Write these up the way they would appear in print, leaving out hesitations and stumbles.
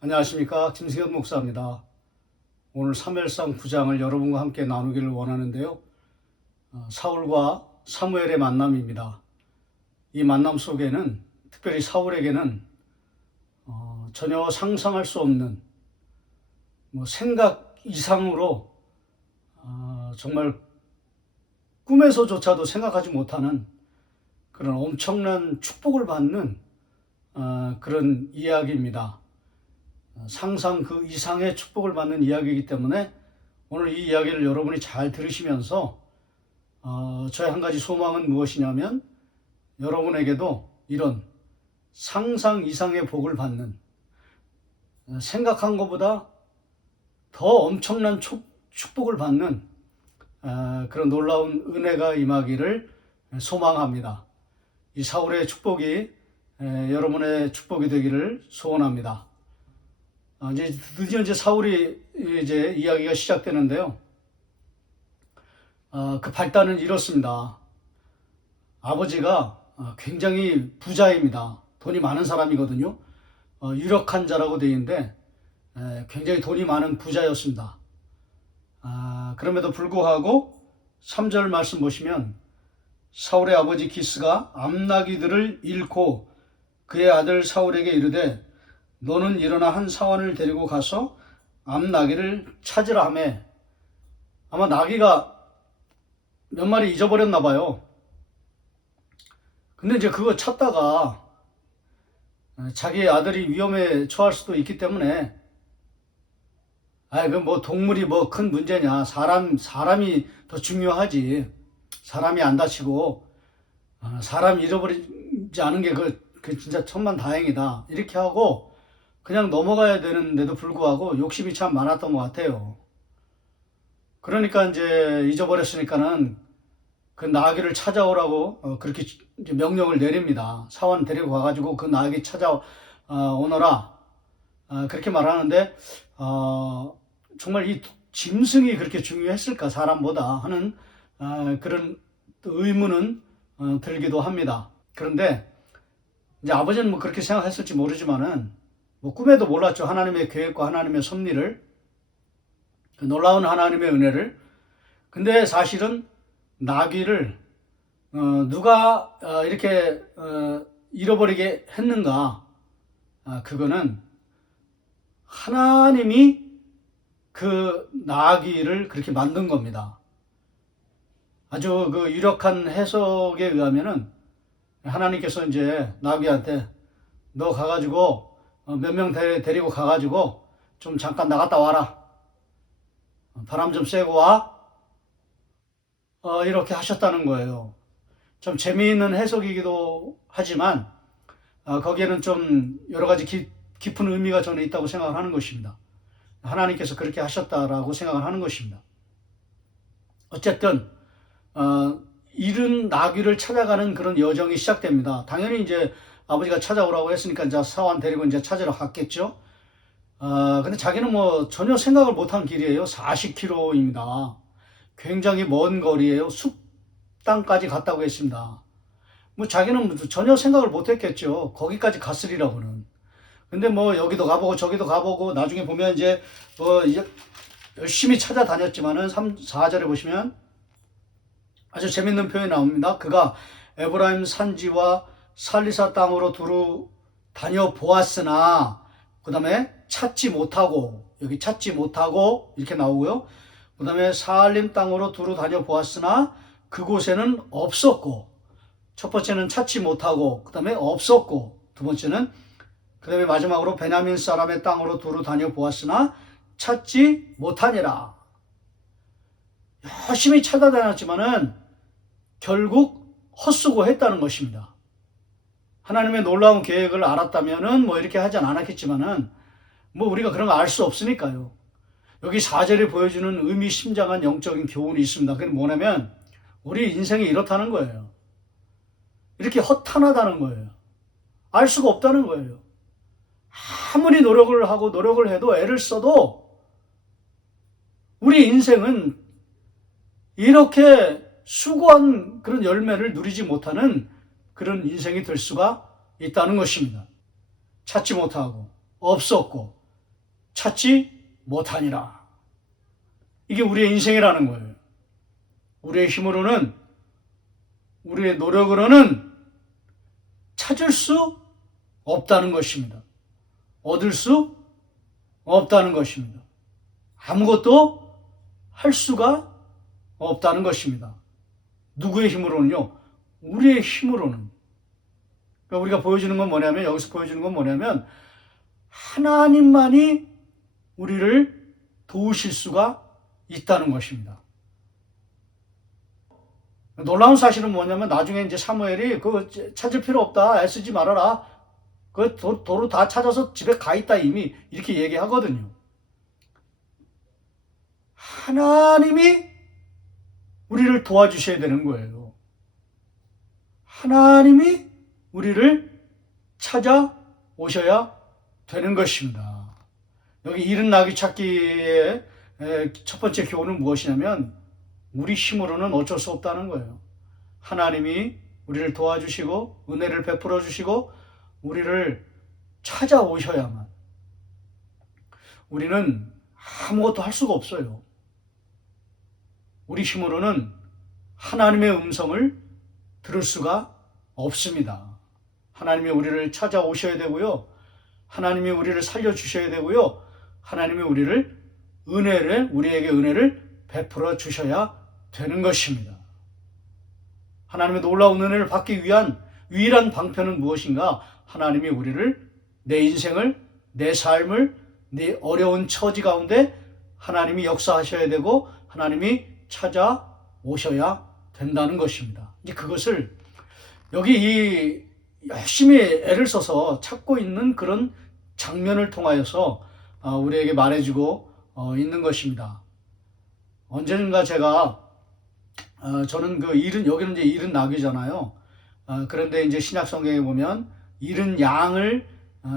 안녕하십니까, 김세현 목사입니다. 오늘 사무엘상 9장을 여러분과 함께 나누기를 원하는데요. 사울과 사무엘의 만남입니다. 이 만남 속에는 특별히 사울에게는 전혀 상상할 수 없는 생각 이상으로 정말 꿈에서조차도 생각하지 못하는 그런 엄청난 축복을 받는 그런 이야기입니다. 상상 그 이상의 축복을 받는 이야기이기 때문에 오늘 이 이야기를 여러분이 잘 들으시면서 저의 한 가지 소망은 무엇이냐면 여러분에게도 이런 상상 이상의 복을 받는, 생각한 것보다 더 엄청난 축복을 받는 그런 놀라운 은혜가 임하기를 소망합니다. 이 사울의 축복이 여러분의 축복이 되기를 소원합니다. 이제 드디어 사울이 이제 이야기가 시작되는데요. 그 발단은 이렇습니다. 아버지가 굉장히 부자입니다. 돈이 많은 사람이거든요. 유력한 자라고 되어 있는데 굉장히 돈이 많은 부자였습니다. 그럼에도 불구하고 3절 말씀 보시면 사울의 아버지 기스가 암나귀들을 잃고 그의 아들 사울에게 이르되 너는 일어나 한 사원을 데리고 가서 암나귀를 찾으라 하매, 아마 나귀가 몇 마리 잊어버렸나 봐요. 근데 이제 그거 찾다가 자기 아들이 위험에 처할 수도 있기 때문에 그 동물이 큰 문제냐, 사람이 더 중요하지. 사람이 안 다치고 사람 잃어버리지 않은 게 그 진짜 천만다행이다 이렇게 하고 그냥 넘어가야 되는데도 불구하고 욕심이 참 많았던 것 같아요. 그러니까 이제 잊어버렸으니까는 그 나귀를 찾아오라고 그렇게 이제 명령을 내립니다. 사원 데리고 가가지고 그 나귀 찾아오너라 그렇게 말하는데 정말 이 짐승이 그렇게 중요했을까 사람보다 하는 그런 의문은 들기도 합니다. 그런데 이제 아버지는 그렇게 생각했을지 모르지만은 꿈에도 몰랐죠. 하나님의 계획과 하나님의 섭리를, 그 놀라운 하나님의 은혜를. 근데 사실은 나귀를 누가 이렇게 잃어버리게 했는가? 그거는 하나님이 그 나귀를 그렇게 만든 겁니다. 아주 그 유력한 해석에 의하면은 하나님께서 이제 나귀한테 너 가가지고 몇 명 데리고 가가지고 좀 잠깐 나갔다 와라. 바람 좀 쐬고 와. 이렇게 하셨다는 거예요. 좀 재미있는 해석이기도 하지만 거기에는 좀 여러 가지 깊은 의미가 저는 있다고 생각을 하는 것입니다. 하나님께서 그렇게 하셨다라고 생각을 하는 것입니다. 어쨌든 잃은 나귀를 찾아가는 그런 여정이 시작됩니다. 당연히 이제 아버지가 찾아오라고 했으니까 이제 사원 데리고 이제 찾으러 갔겠죠. 근데 자기는 전혀 생각을 못한 길이에요. 40km입니다. 굉장히 먼 거리예요. 숲땅까지 갔다고 했습니다. 자기는 전혀 생각을 못했겠죠. 거기까지 갔으리라고는. 근데 여기도 가보고 저기도 가보고 나중에 보면 이제 열심히 찾아다녔지만은 4절에 보시면 아주 재밌는 표현이 나옵니다. 그가 에브라임 산지와 살리사 땅으로 두루 다녀보았으나 그 다음에 찾지 못하고, 여기 찾지 못하고 이렇게 나오고요. 그 다음에 사알림 땅으로 두루 다녀보았으나 그곳에는 없었고, 첫 번째는 찾지 못하고 그 다음에 없었고, 두 번째는 그 다음에 마지막으로 베냐민 사람의 땅으로 두루 다녀보았으나 찾지 못하니라. 열심히 찾아다녔지만은 결국 헛수고했다는 것입니다. 하나님의 놀라운 계획을 알았다면은 이렇게 하진 않았겠지만은 우리가 그런 거 알 수 없으니까요. 여기 4절에 보여주는 의미심장한 영적인 교훈이 있습니다. 그게 뭐냐면 우리 인생이 이렇다는 거예요. 이렇게 허탄하다는 거예요. 알 수가 없다는 거예요. 아무리 노력을 하고 노력을 해도 애를 써도 우리 인생은 이렇게 수고한 그런 열매를 누리지 못하는 그런 인생이 될 수가 있다는 것입니다. 찾지 못하고 없었고 찾지 못하니라. 이게 우리의 인생이라는 거예요. 우리의 힘으로는, 우리의 노력으로는 찾을 수 없다는 것입니다. 얻을 수 없다는 것입니다. 아무것도 할 수가 없다는 것입니다. 누구의 힘으로는요? 우리의 힘으로는. 그러니까 우리가 보여주는 건 뭐냐면, 여기서 보여주는 건 뭐냐면, 하나님만이 우리를 도우실 수가 있다는 것입니다. 놀라운 사실은 뭐냐면, 나중에 이제 사무엘이 그거 찾을 필요 없다, 애쓰지 말아라, 그 도로 다 찾아서 집에 가 있다, 이미 이렇게 얘기하거든요. 하나님이 우리를 도와주셔야 되는 거예요. 하나님이 우리를 찾아오셔야 되는 것입니다. 여기 이른 나귀 찾기의 첫 번째 교훈은 무엇이냐면, 우리 힘으로는 어쩔 수 없다는 거예요. 하나님이 우리를 도와주시고 은혜를 베풀어 주시고 우리를 찾아오셔야만, 우리는 아무것도 할 수가 없어요. 우리 힘으로는 하나님의 음성을 들을 수가 없습니다. 하나님이 우리를 찾아오셔야 되고요. 하나님이 우리를 살려주셔야 되고요. 하나님이 우리에게 은혜를 베풀어 주셔야 되는 것입니다. 하나님의 놀라운 은혜를 받기 위한 유일한 방편은 무엇인가? 하나님이 내 인생을, 내 삶을, 내 어려운 처지 가운데 하나님이 역사하셔야 되고 하나님이 찾아오셔야 된다는 것입니다. 이제 그것을 여기 열심히 애를 써서 찾고 있는 그런 장면을 통하여서 우리에게 말해주고 있는 것입니다. 언젠가 제가 저는 여기는 이제 이른 나귀잖아요. 그런데 이제 신약 성경에 보면 이른 양을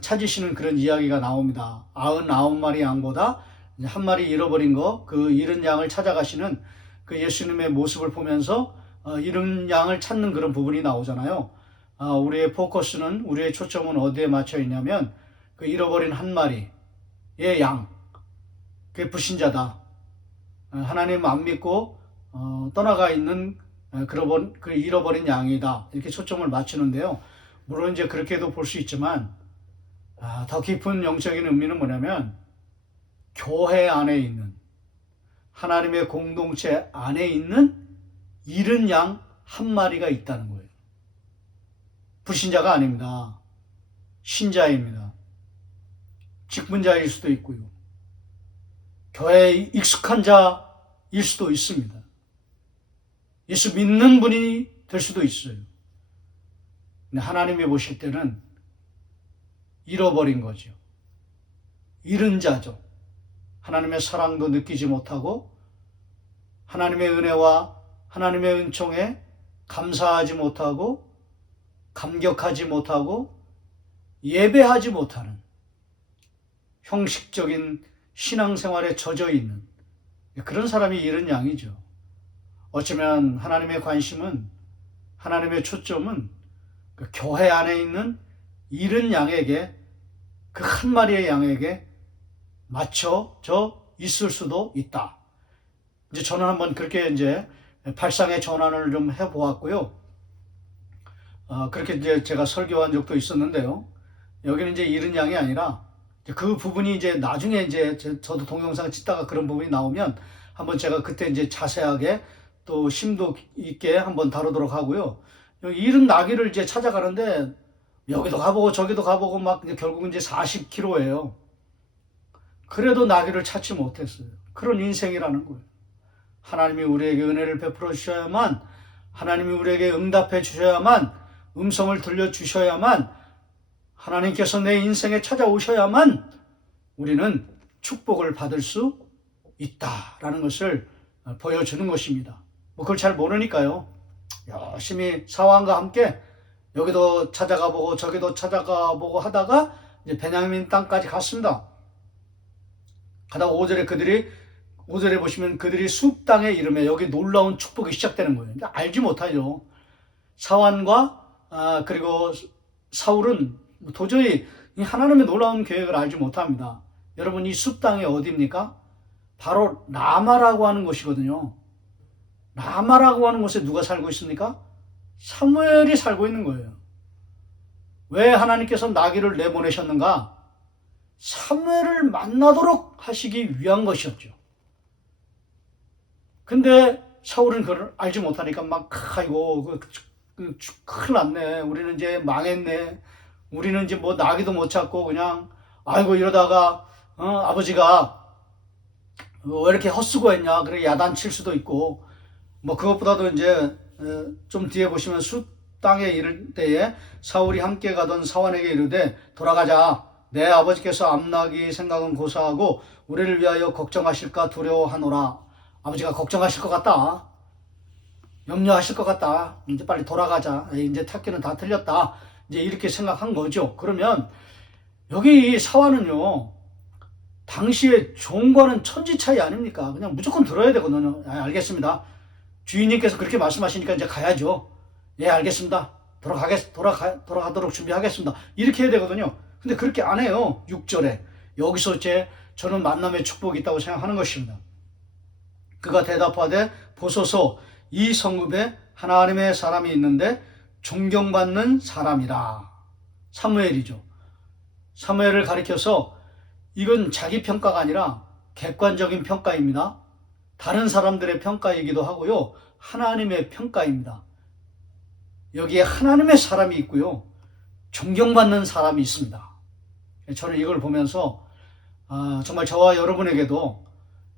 찾으시는 그런 이야기가 나옵니다. 99마리 양보다 한 마리 잃어버린 그 이른 양을 찾아가시는 그 예수님의 모습을 보면서 이른 양을 찾는 그런 부분이 나오잖아요. 우리의 포커스는, 우리의 초점은 어디에 맞춰 있냐면 그 잃어버린 한 마리의 양, 그게 불신자다. 하나님 안 믿고 떠나가 있는 그 잃어버린 양이다. 이렇게 초점을 맞추는데요. 물론 이제 그렇게도 볼 수 있지만 더 깊은 영적인 의미는 뭐냐면, 교회 안에 있는, 하나님의 공동체 안에 있는 잃은 양 한 마리가 있다는 거예요. 불신자가 아닙니다. 신자입니다. 직분자일 수도 있고요. 교회에 익숙한 자일 수도 있습니다. 예수 믿는 분이 될 수도 있어요. 근데 하나님이 보실 때는 잃어버린 거죠. 잃은 자죠. 하나님의 사랑도 느끼지 못하고 하나님의 은혜와 하나님의 은총에 감사하지 못하고 감격하지 못하고 예배하지 못하는 형식적인 신앙생활에 젖어 있는 그런 사람이 잃은 양이죠. 어쩌면 하나님의 관심은, 하나님의 초점은 그 교회 안에 있는 잃은 양에게, 그 한 마리의 양에게 맞춰져 있을 수도 있다. 이제 저는 한번 그렇게 이제 발상의 전환을 좀 해보았고요. 그렇게 이제 제가 설교한 적도 있었는데요. 여기는 이제 잃은 양이 아니라 그 부분이 이제 나중에 이제 저도 동영상 찍다가 그런 부분이 나오면 한번 제가 그때 이제 자세하게 또 심도 있게 한번 다루도록 하고요. 여기 잃은 나귀를 이제 찾아가는데 여기도 가보고 저기도 가보고 막 이제 결국은 이제 40km예요. 그래도 나귀를 찾지 못했어요. 그런 인생이라는 거예요. 하나님이 우리에게 은혜를 베풀어 주셔야만, 하나님이 우리에게 응답해 주셔야만, 음성을 들려주셔야만, 하나님께서 내 인생에 찾아오셔야만 우리는 축복을 받을 수 있다라는 것을 보여주는 것입니다. 그걸 잘 모르니까요. 열심히 사환과 함께 여기도 찾아가 보고 저기도 찾아가 보고 하다가 이제 베냐민 땅까지 갔습니다. 가다가 5절에 보시면 그들이 숲 땅에 이르며 여기 놀라운 축복이 시작되는 거예요. 그러니까 알지 못하죠. 사환과 그리고 사울은 도저히 하나님의 놀라운 계획을 알지 못합니다. 여러분 이 숲 땅이 어디입니까? 바로 라마라고 하는 곳이거든요. 라마라고 하는 곳에 누가 살고 있습니까? 사무엘이 살고 있는 거예요. 왜 하나님께서 나귀를 내보내셨는가? 사무엘을 만나도록 하시기 위한 것이었죠. 근데 사울은 그걸 알지 못하니까 막 아이고 큰일 났네. 우리는 이제 망했네. 우리는 이제 뭐 나귀도 못 찾고 그냥 아이고 이러다가 아버지가 왜 이렇게 헛수고했냐. 그래 야단칠 수도 있고 뭐 그것보다도 이제 좀 뒤에 보시면 숫 땅에 이를 때에 사울이 함께 가던 사환에게 이르되 돌아가자. 내 아버지께서 암나기 생각은 고사하고 우리를 위하여 걱정하실까 두려워하노라. 아버지가 걱정하실 것 같다. 염려하실 것 같다. 이제 빨리 돌아가자. 이제 탁기는 다 틀렸다. 이제 이렇게 생각한 거죠. 그러면 여기 이 사환은요. 당시에 종과는 천지 차이 아닙니까? 그냥 무조건 들어야 되거든요. 알겠습니다. 주인님께서 그렇게 말씀하시니까 이제 가야죠. 예, 알겠습니다. 돌아가도록 준비하겠습니다. 이렇게 해야 되거든요. 근데 그렇게 안 해요. 6절에. 여기서 저는 만남의 축복이 있다고 생각하는 것입니다. 그가 대답하되 보소서 이 성읍에 하나님의 사람이 있는데 존경받는 사람이라. 사무엘이죠. 사무엘을 가리켜서 이건 자기 평가가 아니라 객관적인 평가입니다. 다른 사람들의 평가이기도 하고요. 하나님의 평가입니다. 여기에 하나님의 사람이 있고요. 존경받는 사람이 있습니다. 저는 이걸 보면서 정말 저와 여러분에게도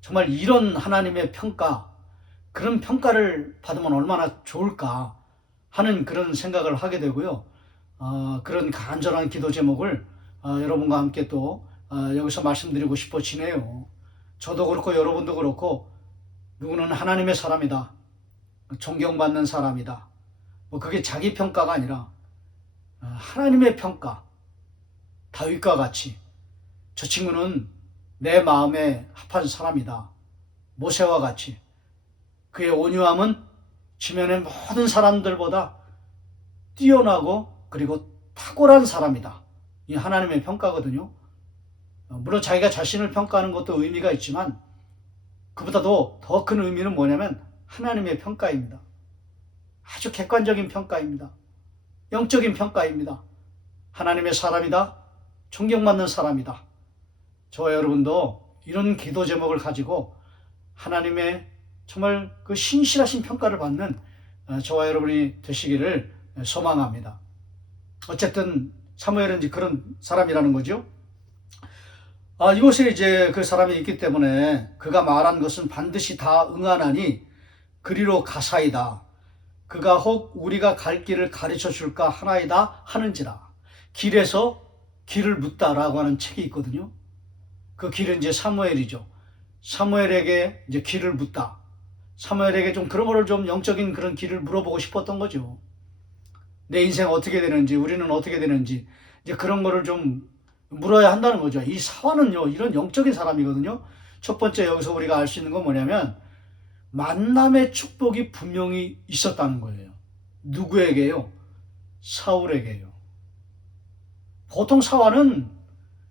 정말 이런 하나님의 평가, 그런 평가를 받으면 얼마나 좋을까 하는 그런 생각을 하게 되고요. 그런 간절한 기도 제목을 여러분과 함께 또 여기서 말씀드리고 싶어지네요. 저도 그렇고 여러분도 그렇고 누구는 하나님의 사람이다. 존경받는 사람이다. 뭐 그게 자기 평가가 아니라 하나님의 평가. 다윗과 같이 저 친구는 내 마음에 합한 사람이다. 모세와 같이 그의 온유함은 지면의 모든 사람들보다 뛰어나고 그리고 탁월한 사람이다. 이 하나님의 평가거든요. 물론 자기가 자신을 평가하는 것도 의미가 있지만 그보다도 더 큰 의미는 뭐냐면 하나님의 평가입니다. 아주 객관적인 평가입니다. 영적인 평가입니다. 하나님의 사람이다. 존경받는 사람이다. 저와 여러분도 이런 기도 제목을 가지고 하나님의 정말 그 신실하신 평가를 받는 저와 여러분이 되시기를 소망합니다. 어쨌든 사무엘은 이제 그런 사람이라는 거죠. 이곳에 이제 그 사람이 있기 때문에 그가 말한 것은 반드시 다 응하나니 그리로 가사이다. 그가 혹 우리가 갈 길을 가르쳐 줄까 하나이다 하는지라. 길에서 길을 묻다라고 하는 책이 있거든요. 그 길은 이제 사무엘이죠. 사무엘에게 이제 길을 묻다. 사무엘에게 좀 그런 거를 좀 영적인 그런 길을 물어보고 싶었던 거죠. 내 인생 어떻게 되는지, 우리는 어떻게 되는지, 이제 그런 거를 좀 물어야 한다는 거죠. 이 사환은요, 이런 영적인 사람이거든요. 첫 번째 여기서 우리가 알 수 있는 건 뭐냐면, 만남의 축복이 분명히 있었다는 거예요. 누구에게요? 사울에게요. 보통 사환은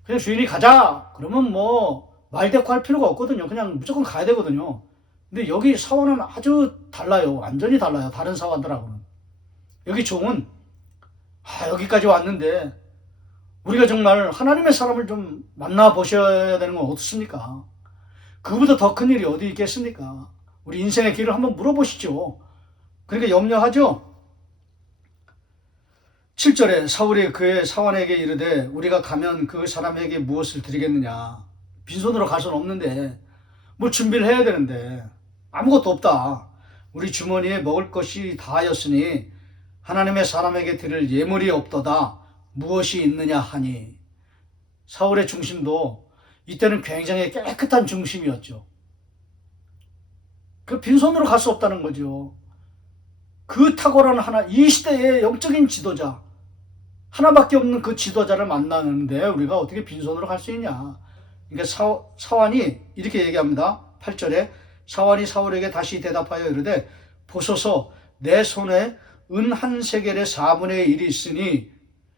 그냥 주인이 가자! 그러면 뭐, 말대꾸 할 필요가 없거든요. 그냥 무조건 가야 되거든요. 근데 여기 사환은 아주 달라요. 완전히 달라요. 다른 사환들하고는. 여기 종은, 여기까지 왔는데, 우리가 정말 하나님의 사람을 좀 만나보셔야 되는 건 어떻습니까? 그보다 더 큰 일이 어디 있겠습니까? 우리 인생의 길을 한번 물어보시죠. 그러니까 염려하죠? 7절에 사울이 그의 사환에게 이르되 우리가 가면 그 사람에게 무엇을 드리겠느냐. 빈손으로 갈 수는 없는데 뭐 준비를 해야 되는데 아무것도 없다. 우리 주머니에 먹을 것이 다하였으니 하나님의 사람에게 드릴 예물이 없도다. 무엇이 있느냐 하니. 사울의 중심도 이때는 굉장히 깨끗한 중심이었죠. 그 빈손으로 갈 수 없다는 거죠. 그 탁월한 이 시대의 영적인 지도자, 하나밖에 없는 그 지도자를 만나는데 우리가 어떻게 빈손으로 갈 수 있냐. 그러니까 사환이 이렇게 얘기합니다. 8절에 사환이 사울에게 다시 대답하여 이르되 보소서 내 손에 은 한 세겔의 4분의 1이 있으니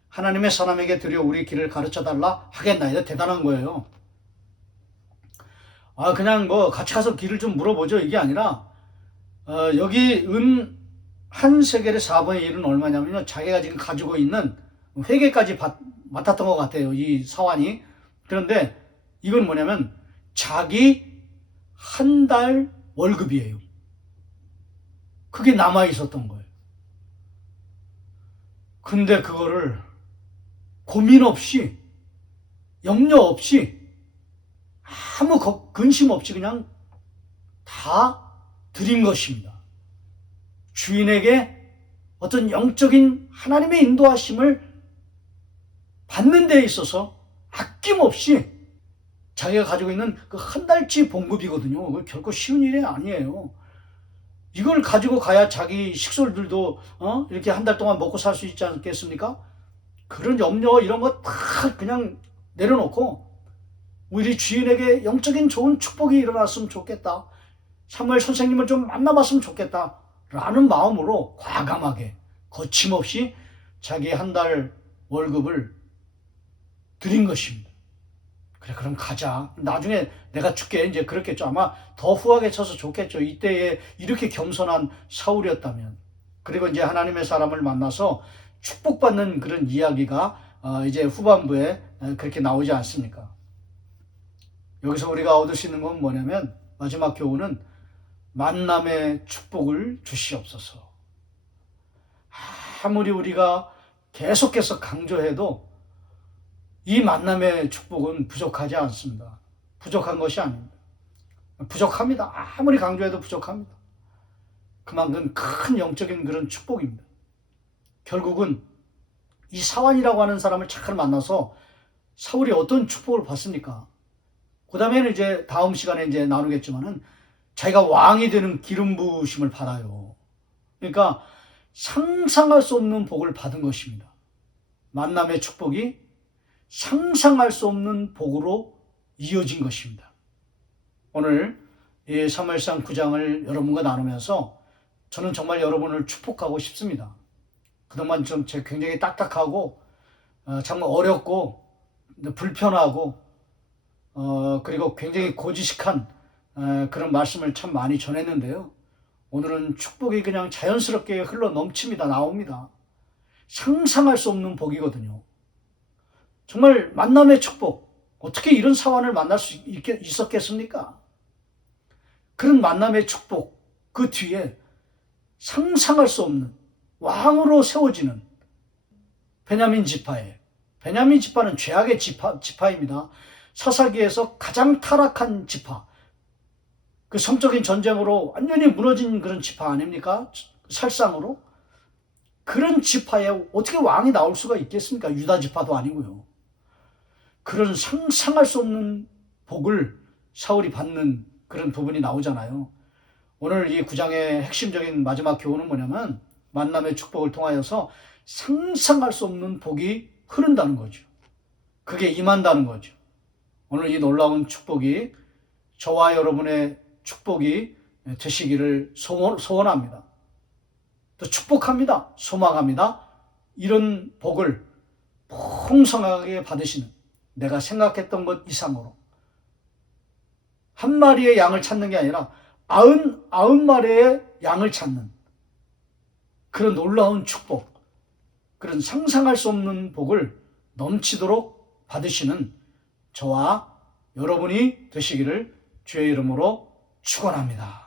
하나님의 사람에게 드려 우리 길을 가르쳐달라 하겠나이다. 대단한 거예요. 그냥 뭐 같이 가서 길을 좀 물어보죠. 이게 아니라, 여기 은 한 세겔의 4분의 1은 얼마냐면요. 자기가 지금 가지고 있는 회계까지 맡았던 것 같아요. 이 사환이. 그런데 이건 뭐냐면 자기 한 달 월급이에요. 그게 남아 있었던 거예요. 근데 그거를 고민 없이, 염려 없이, 아무 근심 없이 그냥 다 드린 것입니다. 주인에게 어떤 영적인 하나님의 인도하심을 받는 데 있어서 아낌없이 자기가 가지고 있는 그 한 달치 봉급이거든요. 그거 결코 쉬운 일이 아니에요. 이걸 가지고 가야 자기 식솔들도 이렇게 한 달 동안 먹고 살 수 있지 않겠습니까? 그런 염려 이런 거 다 그냥 내려놓고 우리 주인에게 영적인 좋은 축복이 일어났으면 좋겠다. 사무엘 선생님을 좀 만나봤으면 좋겠다. 라는 마음으로 과감하게 거침없이 자기 한 달 월급을 드린 것입니다. 그래, 그럼 가자. 나중에 내가 줄게. 이제 그렇겠죠. 아마 더 후하게 쳐서 좋겠죠. 이때에 이렇게 겸손한 사울이었다면. 그리고 이제 하나님의 사람을 만나서 축복받는 그런 이야기가 이제 후반부에 그렇게 나오지 않습니까? 여기서 우리가 얻을 수 있는 건 뭐냐면 마지막 교훈은 만남의 축복을 주시옵소서. 아무리 우리가 계속해서 강조해도 이 만남의 축복은 부족하지 않습니다. 부족한 것이 아닙니다. 부족합니다. 아무리 강조해도 부족합니다. 그만큼 큰 영적인 그런 축복입니다. 결국은 이 사환이라고 하는 사람을 잘 만나서 사울이 어떤 축복을 받습니까? 그 다음에는 이제 다음 시간에 이제 나누겠지만은 자기가 왕이 되는 기름 부으심을 받아요. 그러니까 상상할 수 없는 복을 받은 것입니다. 만남의 축복이 상상할 수 없는 복으로 이어진 것입니다. 오늘 이 사무엘상 9장을 여러분과 나누면서 저는 정말 여러분을 축복하고 싶습니다. 그동안 좀 굉장히 딱딱하고 정말 어렵고 불편하고 그리고 굉장히 고지식한 그런 말씀을 참 많이 전했는데요. 오늘은 축복이 그냥 자연스럽게 흘러 넘칩니다. 나옵니다. 상상할 수 없는 복이거든요. 정말 만남의 축복. 어떻게 이런 사원을 만날 수 있었겠습니까? 그런 만남의 축복, 그 뒤에 상상할 수 없는 왕으로 세워지는 베냐민 지파에, 베냐민 지파는 죄악의 지파입니다. 사사기에서 가장 타락한 지파, 그 성적인 전쟁으로 완전히 무너진 그런 지파 아닙니까? 살상으로. 그런 지파에 어떻게 왕이 나올 수가 있겠습니까? 유다 지파도 아니고요. 그런 상상할 수 없는 복을 사울이 받는 그런 부분이 나오잖아요. 오늘 이 9장의 핵심적인 마지막 교훈은 뭐냐면 만남의 축복을 통하여서 상상할 수 없는 복이 흐른다는 거죠. 그게 임한다는 거죠. 오늘 이 놀라운 축복이 저와 여러분의 축복이 되시기를 소원합니다. 또 축복합니다. 소망합니다. 이런 복을 풍성하게 받으시는, 내가 생각했던 것 이상으로 한 마리의 양을 찾는 게 아니라 90마리의 양을 찾는 그런 놀라운 축복, 그런 상상할 수 없는 복을 넘치도록 받으시는 저와 여러분이 되시기를 주의 이름으로 축원합니다.